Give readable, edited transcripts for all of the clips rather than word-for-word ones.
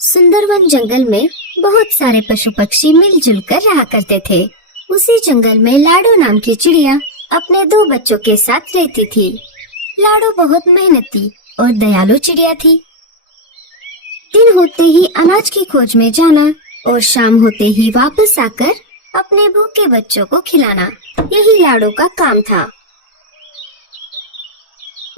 सुंदरवन जंगल में बहुत सारे पशु पक्षी मिलजुल कर रहा करते थे। उसी जंगल में लाडो नाम की चिड़िया अपने 2 बच्चों के साथ रहती थी। लाडो बहुत मेहनती और दयालु चिड़िया थी। दिन होते ही अनाज की खोज में जाना और शाम होते ही वापस आकर अपने भूखे बच्चों को खिलाना, यही लाडो का काम था।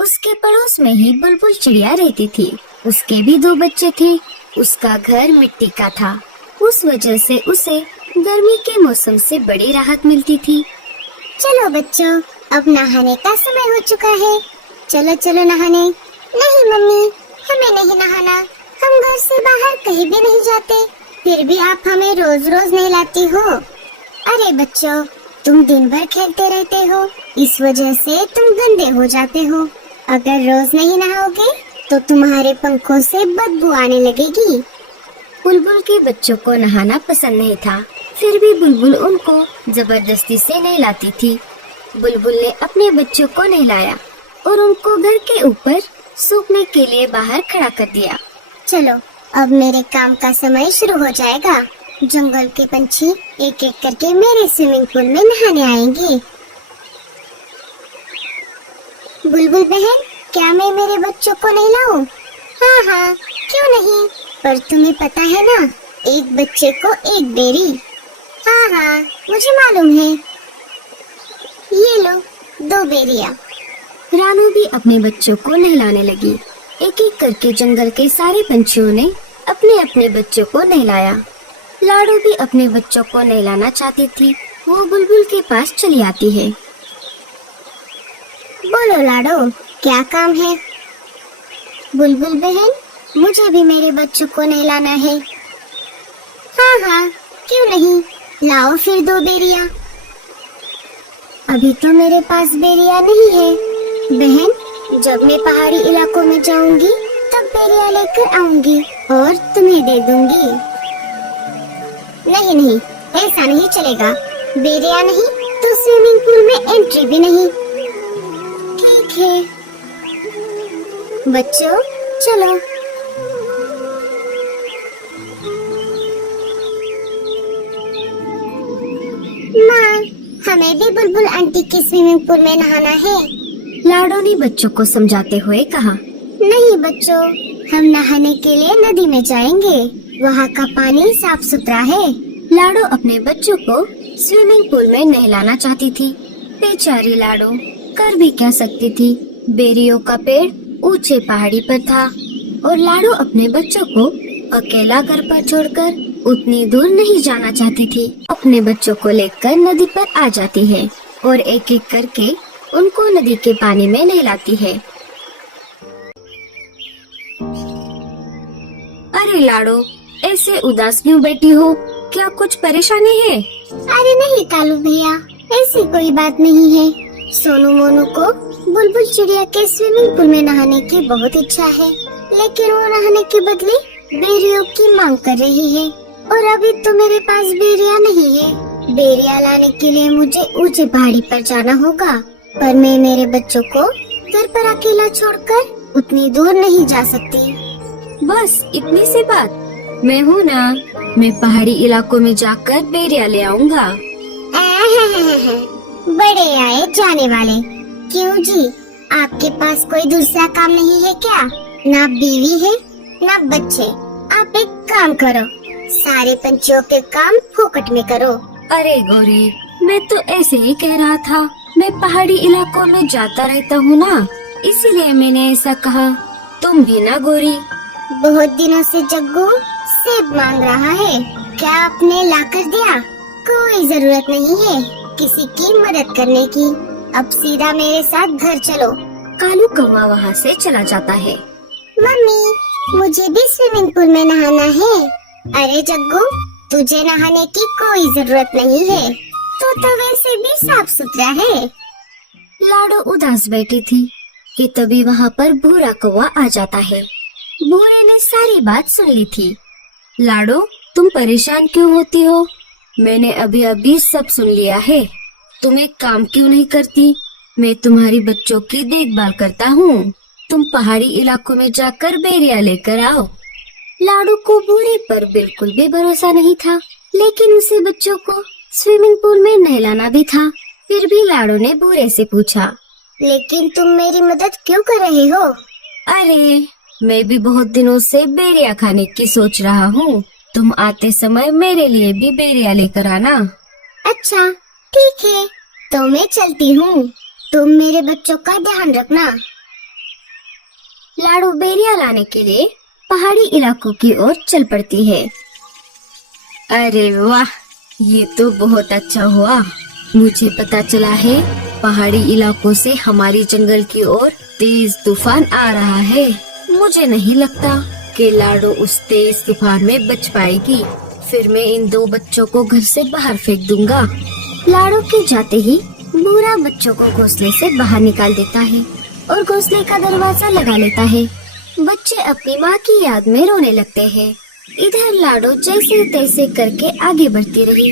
उसके पड़ोस में ही बुलबुल चिड़िया रहती थी। उसके भी 2 बच्चे थे। उसका घर मिट्टी का था, उस वजह से उसे गर्मी के मौसम से बड़ी राहत मिलती थी। चलो बच्चों, अब नहाने का समय हो चुका है। चलो चलो नहाने। नहीं मम्मी, हमें नहीं नहाना। हम घर से बाहर कहीं भी नहीं जाते, फिर भी आप हमें रोज रोज नहलाती हो। अरे बच्चों, तुम दिन भर खेलते रहते हो, इस वजह से तुम गंदे हो जाते हो। अगर रोज नहीं नहाओगे तो तुम्हारे पंखों से बदबू आने लगेगी। बुलबुल के बच्चों को नहाना पसंद नहीं था, फिर भी बुलबुल उनको जबरदस्ती से नहलाती थी। बुलबुल ने अपने बच्चों को नहलाया और उनको घर के ऊपर सूखने के लिए बाहर खड़ा कर दिया। चलो, अब मेरे काम का समय शुरू हो जाएगा। जंगल के पंछी एक एक करके मेरे स्विमिंग पूल में नहाने आएंगे। बुलबुल बहन, क्या मैं मेरे बच्चों को नहलाऊं? हाँ हाँ, क्यों नहीं, पर तुम्हें पता है ना, एक बच्चे को एक बेरी। हाँ हाँ, मुझे मालूम है। ये लो 2 बेरियां। रानू भी अपने बच्चों को नहलाने लगी। एक एक करके जंगल के सारे पंछियों ने अपने अपने बच्चों को नहलाया। लाडो भी अपने बच्चों को नहलाना चाहती थी। वो बुलबुल के पास चली आती है। बोलो लाडो, क्या काम है? बुलबुल बहन, मुझे भी मेरे बच्चों को नहलाना है। हाँ हाँ, क्यों नहीं, लाओ फिर 2 बेरियां। अभी तो मेरे पास बेरियां नहीं है। बहन, जब मैं पहाड़ी इलाकों में जाऊंगी तब बेरियां लेकर आऊंगी और तुम्हें दे दूंगी। नहीं नहीं, ऐसा नहीं चलेगा। बेरियां नहीं तो स्विमिंग पूल में एंट्री भी नहीं। ठीक है बच्चों, चलो। माँ, हमें भी बुलबुल आंटी की स्विमिंग पूल में नहाना है। लाडो ने बच्चों को समझाते हुए कहा। नहीं बच्चों, हम नहाने के लिए नदी में जाएंगे, वहाँ का पानी साफ सुथरा है। लाडो अपने बच्चों को स्विमिंग पूल में नहलाना चाहती थी। बेचारी लाडो कर भी क्या सकती थी। बेरियों का पेड़ ऊंचे पहाड़ी पर था और लाडो अपने बच्चों को अकेला घर पर छोड़कर उतनी दूर नहीं जाना चाहती थी। अपने बच्चों को लेकर नदी पर आ जाती है और एक एक करके उनको नदी के पानी में नहलाती है। अरे लाडो, ऐसे उदास क्यों बैठी हो? क्या कुछ परेशानी है? अरे नहीं कालू भैया, ऐसी कोई बात नहीं है। सोनू मोनू को बुलबुल चिड़िया के स्विमिंग पूल में नहाने की बहुत इच्छा है, लेकिन वो नहाने के बदले बेरियों की मांग कर रही है और अभी तो मेरे पास बेरिया नहीं है। बेरिया लाने के लिए मुझे ऊंचे पहाड़ी पर जाना होगा, पर मैं मेरे बच्चों को घर पर अकेला छोड़कर उतनी दूर नहीं जा सकती। बस इतनी सी बात, मैं हूँ ना, मैं पहाड़ी इलाकों में जाकर बेरिया ले आऊँगा। बड़े आए जाने वाले। क्यों जी, आपके पास कोई दूसरा काम नहीं है क्या? ना बीवी है ना बच्चे। आप एक काम करो, सारे पंछियों के काम फोकट में करो। अरे गौरी, मैं तो ऐसे ही कह रहा था। मैं पहाड़ी इलाकों में जाता रहता हूँ ना, इसीलिए मैंने ऐसा कहा। तुम भी ना गौरी। बहुत दिनों से जग्गू सेब मांग रहा है, क्या आपने ला कर दिया? कोई जरूरत नहीं है किसी की मदद करने की। अब सीधा मेरे साथ घर चलो। कालू कौवा वहाँ से चला जाता है। मम्मी, मुझे भी स्विमिंग पूल में नहाना है। अरे जग्गू, तुझे नहाने की कोई जरूरत नहीं है, तो वैसे भी साफ सुथरा है। लाडो उदास बैठी थी कि तभी वहाँ पर भूरा कौवा आ जाता है। भूरे ने सारी बात सुन ली थी। लाडो, तुम परेशान क्यों होती हो? मैंने अभी अभी सब सुन लिया है। तुम एक काम क्यों नहीं करती? मैं तुम्हारी बच्चों की देखभाल करता हूँ। तुम पहाड़ी इलाकों में जाकर बेरिया लेकर आओ। लाडो को बूढ़े पर बिल्कुल भी भरोसा नहीं था, लेकिन उसे बच्चों को स्विमिंग पूल में नहलाना भी था। फिर भी लाडो ने बूढ़े से पूछा, लेकिन तुम मेरी मदद क्यों कर रहे हो? अरे मैं भी बहुत दिनों से बेरिया खाने की सोच रहा हूँ। तुम आते समय मेरे लिए भी बेरिया लेकर आना। अच्छा ठीक है, तो मैं चलती हूँ। तुम मेरे बच्चों का ध्यान रखना। लाडो बेरिया लाने के लिए पहाड़ी इलाकों की ओर चल पड़ती है। अरे वाह, ये तो बहुत अच्छा हुआ। मुझे पता चला है पहाड़ी इलाकों से हमारी जंगल की ओर तेज तूफान आ रहा है। मुझे नहीं लगता कि लाडो उस तेज तूफान में बच पाएगी। फिर मैं इन दो बच्चों को घर से बाहर फेंक दूंगा। लाडो के जाते ही बूढ़ा बच्चों को घोंसले से बाहर निकाल देता है और घोंसले का दरवाजा लगा लेता है। बच्चे अपनी माँ की याद में रोने लगते हैं। इधर लाडो जैसे तैसे करके आगे बढ़ती रही।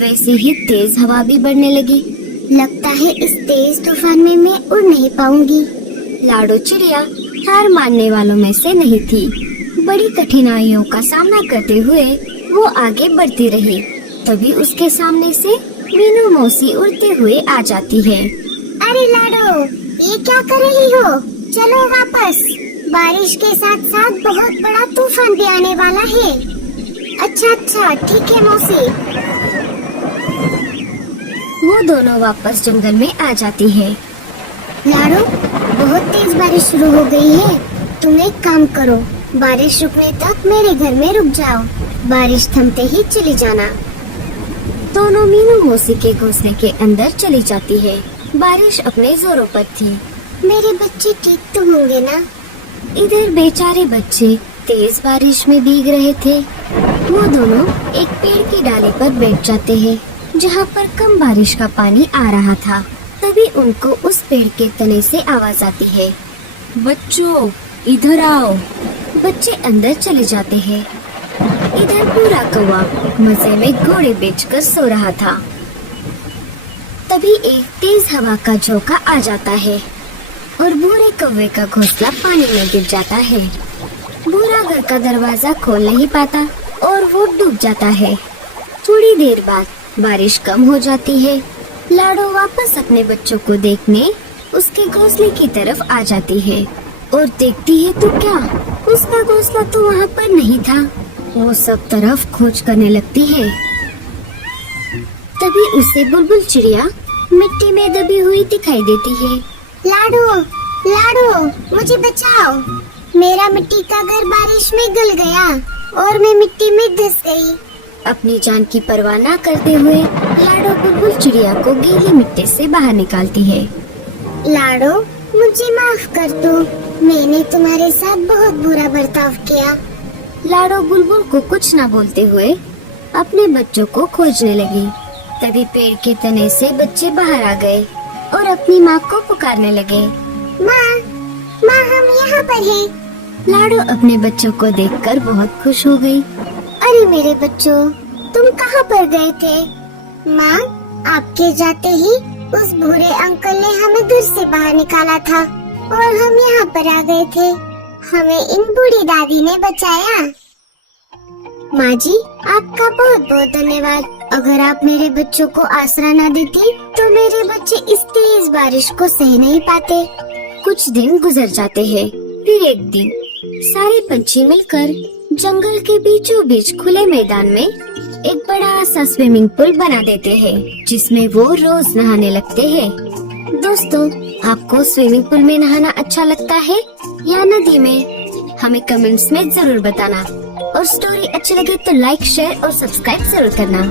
वैसे ही तेज हवा भी बढ़ने लगी। लगता है इस तेज तूफान में मैं उड़ नहीं पाऊंगी। लाडो चिड़िया हार मानने वालों में से नहीं थी। बड़ी कठिनाइयों का सामना करते हुए वो आगे बढ़ती रही। तभी उसके सामने से मीनू मौसी उड़ते हुए आ जाती है। अरे लाडो, ये क्या कर रही हो? चलो वापस। बारिश के साथ साथ बहुत बड़ा तूफान भी आने वाला है। अच्छा ठीक है मौसी। वो दोनों वापस जंगल में आ जाती है। लाडो, बहुत तेज बारिश शुरू हो गई है। तुम एक काम करो, बारिश रुकने तक मेरे घर में रुक जाओ। बारिश थमते ही चली जाना। दोनों मीनू मौसी के घोंसले के अंदर चली जाती है। बारिश अपने जोरों पर थी। मेरे बच्चे ठीक तो होंगे ना? इधर बेचारे बच्चे तेज बारिश में भीग रहे थे। वो दोनों एक पेड़ की डाली पर बैठ जाते हैं, जहाँ पर कम बारिश का पानी आ रहा था। तभी उनको उस पेड़ के तने से आवाज आती है, बच्चों इधर आओ। बच्चे अंदर चले जाते हैं। इधर पूरा कौवा मजे में घोड़े बेचकर सो रहा था। तभी एक तेज हवा का झोंका आ जाता है और बूढ़े कौवे का घोंसला पानी में गिर जाता है। बूढ़ा घर का दरवाजा खोल नहीं पाता और वो डूब जाता है। थोड़ी देर बाद बारिश कम हो जाती है। लाडो वापस अपने बच्चों को देखने उसके घोंसले की तरफ आ जाती है और देखती है तो क्या, उसका घोंसला तो वहाँ पर नहीं था। वो सब तरफ खोज करने लगती है। तभी उसे बुलबुल चिड़िया मिट्टी में दबी हुई दिखाई देती है। लाडो, मुझे बचाओ। मेरा मिट्टी का घर बारिश में गल गया और मैं मिट्टी में धंस गई। अपनी जान की परवाह न करते हुए लाडो बुलबुल चिड़िया को गीली मिट्टी से बाहर निकालती है। लाडो, मुझे माफ कर दो। मैंने तुम्हारे साथ बहुत बुरा बर्ताव किया। लाडो बुलबुल को कुछ न बोलते हुए अपने बच्चों को खोजने लगी। तभी पेड़ के तने से बच्चे बाहर आ गए और अपनी माँ को पुकारने लगे। माँ, हम यहाँ पर हैं। लाडो अपने बच्चों को देखकर बहुत खुश हो गई। अरे मेरे बच्चों, तुम कहाँ पर गए थे? माँ, आपके जाते ही उस बूढ़े अंकल ने हमें घर से बाहर निकाला था और हम यहाँ पर आ गए थे। हमें इन बूढ़ी दादी ने बचाया। माँ जी, आपका बहुत बहुत धन्यवाद। अगर आप मेरे बच्चों को आसरा न देती तो मेरे बच्चे इस तेज बारिश को सह नहीं पाते। कुछ दिन गुजर जाते हैं। फिर एक दिन सारे पंछी मिलकर जंगल के बीचों बीच खुले मैदान में एक बड़ा सा स्विमिंग पूल बना देते हैं, जिसमें वो रोज नहाने लगते हैं। दोस्तों, आपको स्विमिंग पूल में नहाना अच्छा लगता है या नदी में? हमें कमेंट्स में जरूर बताना। और स्टोरी अच्छी लगे तो लाइक, शेयर और सब्सक्राइब जरूर करना।